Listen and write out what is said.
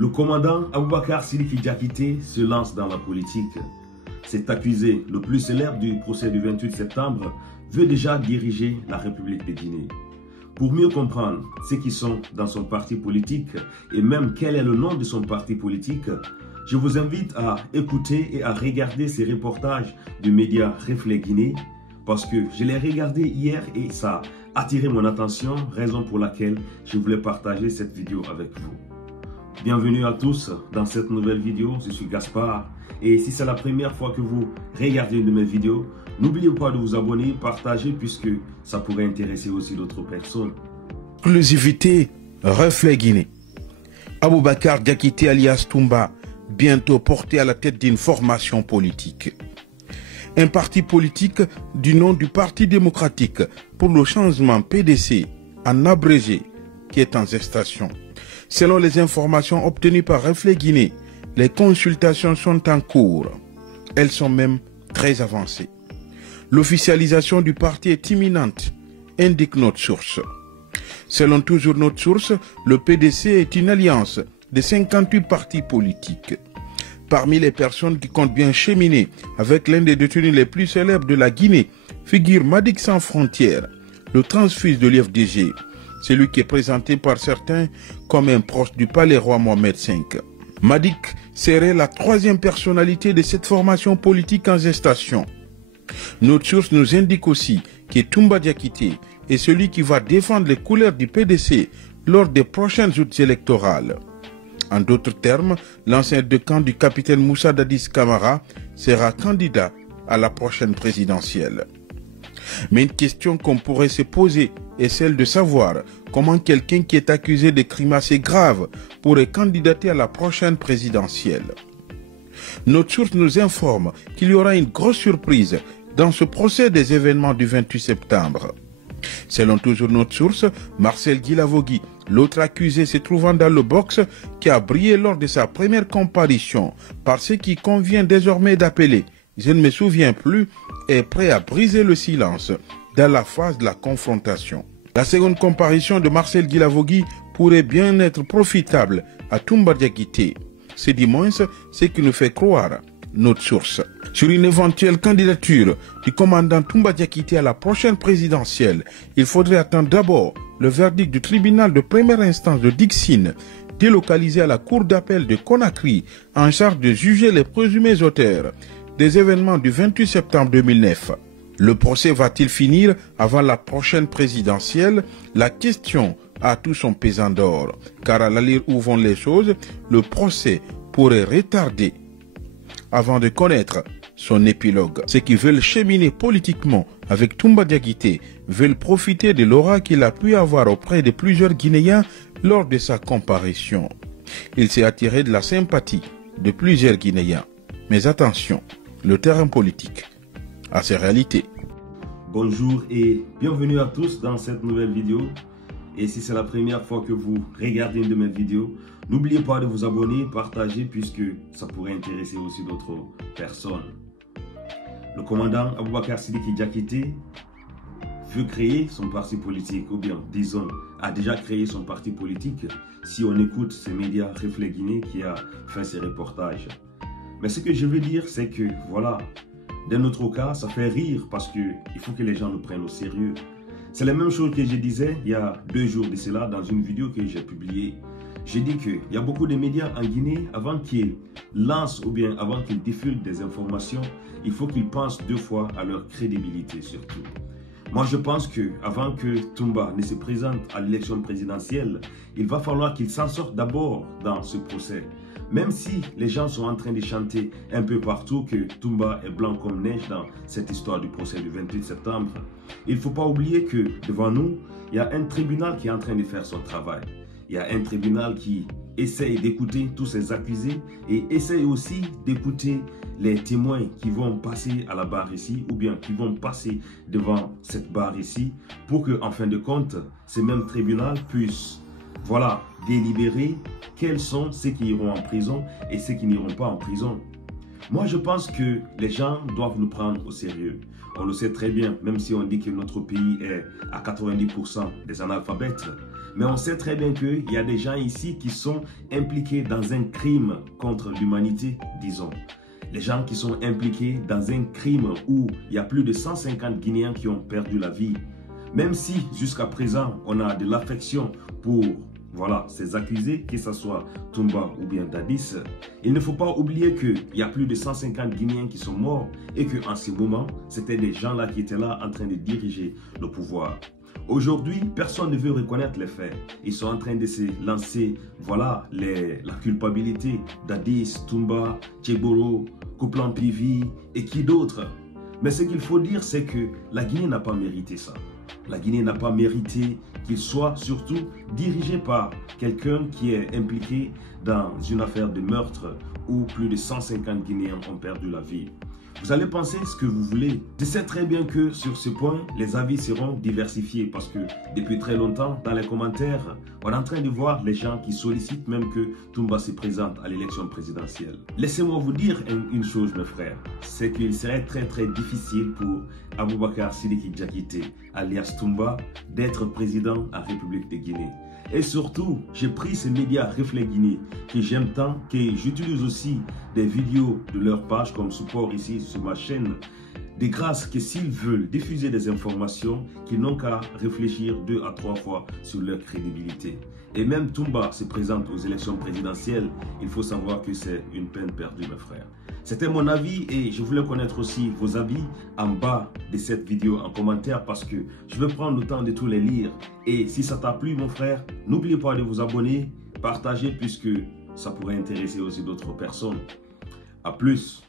Le commandant Aboubakar Sidiki Diakité se lance dans la politique. Cet accusé, le plus célèbre du procès du 28 septembre, veut déjà diriger la République de Guinée. Pour mieux comprendre ceux qui sont dans son parti politique et même quel est le nom de son parti politique, je vous invite à écouter et à regarder ces reportages du média Reflet Guinée parce que je l'ai regardé hier et ça a attiré mon attention, raison pour laquelle je voulais partager cette vidéo avec vous. Bienvenue à tous dans cette nouvelle vidéo, je suis Gaspard et si c'est la première fois que vous regardez une de mes vidéos, n'oubliez pas de vous abonner, partager puisque ça pourrait intéresser aussi d'autres personnes. Exclusivité Reflet Guinée. Aboubakar Diakité alias Toumba, bientôt porté à la tête d'une formation politique. Un parti politique du nom du Parti démocratique pour le changement PDC, en abrégé, qui est en gestation. Selon les informations obtenues par Reflet Guinée, les consultations sont en cours. Elles sont même très avancées. L'officialisation du parti est imminente, indique notre source. Selon toujours notre source, le PDC est une alliance de 58 partis politiques. Parmi les personnes qui comptent bien cheminer avec l'un des détenus les plus célèbres de la Guinée, figure Madik Sans Frontières, le transfuse de l'IFDG, celui qui est présenté par certains comme un proche du palais roi Mohamed V. Madik serait la troisième personnalité de cette formation politique en gestation. Notre source nous indique aussi que Toumba Diakité est celui qui va défendre les couleurs du PDC lors des prochaines joutes électorales. En d'autres termes, l'ancien de camp du capitaine Moussa Dadis Camara sera candidat à la prochaine présidentielle. Mais une question qu'on pourrait se poser est celle de savoir comment quelqu'un qui est accusé de crimes assez graves pourrait candidater à la prochaine présidentielle. Notre source nous informe qu'il y aura une grosse surprise dans ce procès des événements du 28 septembre. Selon toujours notre source, Marcel Guilavogui, l'autre accusé se trouvant dans le box, qui a brillé lors de sa première comparution par ce qui convient désormais d'appeler « je ne me souviens plus », est prêt à briser le silence dans la phase de la confrontation. La seconde comparution de Marcel Guilavogui pourrait bien être profitable à Toumba Diakité. C'est du moins ce qui nous fait croire notre source. Sur une éventuelle candidature du commandant Toumba Diakité à la prochaine présidentielle, il faudrait attendre d'abord le verdict du tribunal de première instance de Dixine, délocalisé à la cour d'appel de Conakry, en charge de juger les présumés auteurs des événements du 28 septembre 2009. Le procès va-t-il finir avant la prochaine présidentielle? La question a tout son pesant d'or, car à l'allure où vont les choses, le procès pourrait retarder avant de connaître son épilogue. Ceux qui veulent cheminer politiquement avec Toumba Diakité veulent profiter de l'aura qu'il a pu avoir auprès de plusieurs Guinéens lors de sa comparution. Il s'est attiré de la sympathie de plusieurs Guinéens. Mais attention, le terrain politique a ses réalités. Bonjour et bienvenue à tous dans cette nouvelle vidéo. Et si c'est la première fois que vous regardez une de mes vidéos, n'oubliez pas de vous abonner, partager puisque ça pourrait intéresser aussi d'autres personnes. Le commandant Aboubakar Sidiki Diakité veut créer son parti politique, ou bien disons, a déjà créé son parti politique si on écoute ces médias Reflet Guinée qui a fait ces reportages. Mais ce que je veux dire, c'est que voilà, dans notre cas, ça fait rire parce qu'il faut que les gens nous prennent au sérieux. C'est la même chose que je disais il y a 2 jours de cela dans une vidéo que j'ai publiée. J'ai dit qu'il y a beaucoup de médias en Guinée, avant qu'ils lancent ou bien avant qu'ils diffusent des informations, il faut qu'ils pensent 2 fois à leur crédibilité surtout. Moi je pense qu'avant que Toumba ne se présente à l'élection présidentielle, il va falloir qu'il s'en sorte d'abord dans ce procès. Même si les gens sont en train de chanter un peu partout que Toumba est blanc comme neige dans cette histoire du procès du 28 septembre, il ne faut pas oublier que devant nous, il y a un tribunal qui est en train de faire son travail. Il y a un tribunal qui essaye d'écouter tous ces accusés et essaye aussi d'écouter les témoins qui vont passer à la barre ici ou bien qui vont passer devant cette barre ici pour que, en fin de compte, ce même tribunal puisse délibérer quels sont ceux qui iront en prison et ceux qui n'iront pas en prison. Moi, je pense que les gens doivent nous prendre au sérieux. On le sait très bien, même si on dit que notre pays est à 90% des analphabètes. Mais on sait très bien qu'il y a des gens ici qui sont impliqués dans un crime contre l'humanité, disons. Les gens qui sont impliqués dans un crime où il y a plus de 150 Guinéens qui ont perdu la vie. Même si jusqu'à présent, on a de l'affection pour ces accusés, que ce soit Toumba ou bien Dadis, il ne faut pas oublier qu'il y a plus de 150 Guinéens qui sont morts et qu'en ce moment, c'était des gens-là qui étaient là en train de diriger le pouvoir. Aujourd'hui, personne ne veut reconnaître les faits. Ils sont en train de se lancer, la culpabilité d'Adis, Toumba, Tcheboro, Couplan Pivi et qui d'autres. Mais ce qu'il faut dire, c'est que la Guinée n'a pas mérité ça. La Guinée n'a pas mérité qu'il soit surtout dirigé par quelqu'un qui est impliqué dans une affaire de meurtre où plus de 150 Guinéens ont perdu la vie. Vous allez penser ce que vous voulez. Je sais très bien que sur ce point, les avis seront diversifiés parce que depuis très longtemps, dans les commentaires, on est en train de voir les gens qui sollicitent même que Toumba se présente à l'élection présidentielle. Laissez-moi vous dire une chose, mes frères, c'est qu'il serait très difficile pour Aboubacar Sidiki Diakité, alias Toumba, d'être président en République de Guinée. Et surtout, j'ai pris ces médias Reflet Guinée que j'aime tant, que j'utilise aussi des vidéos de leur page comme support ici sur ma chaîne, de grâce que s'ils veulent diffuser des informations, qu'ils n'ont qu'à réfléchir 2 à 3 fois sur leur crédibilité. Et même Toumba se présente aux élections présidentielles, il faut savoir que c'est une peine perdue, mes frères. C'était mon avis et je voulais connaître aussi vos avis en bas de cette vidéo en commentaire parce que je vais prendre le temps de tous les lire. Et si ça t'a plu, mon frère, n'oubliez pas de vous abonner, partager puisque ça pourrait intéresser aussi d'autres personnes. À plus.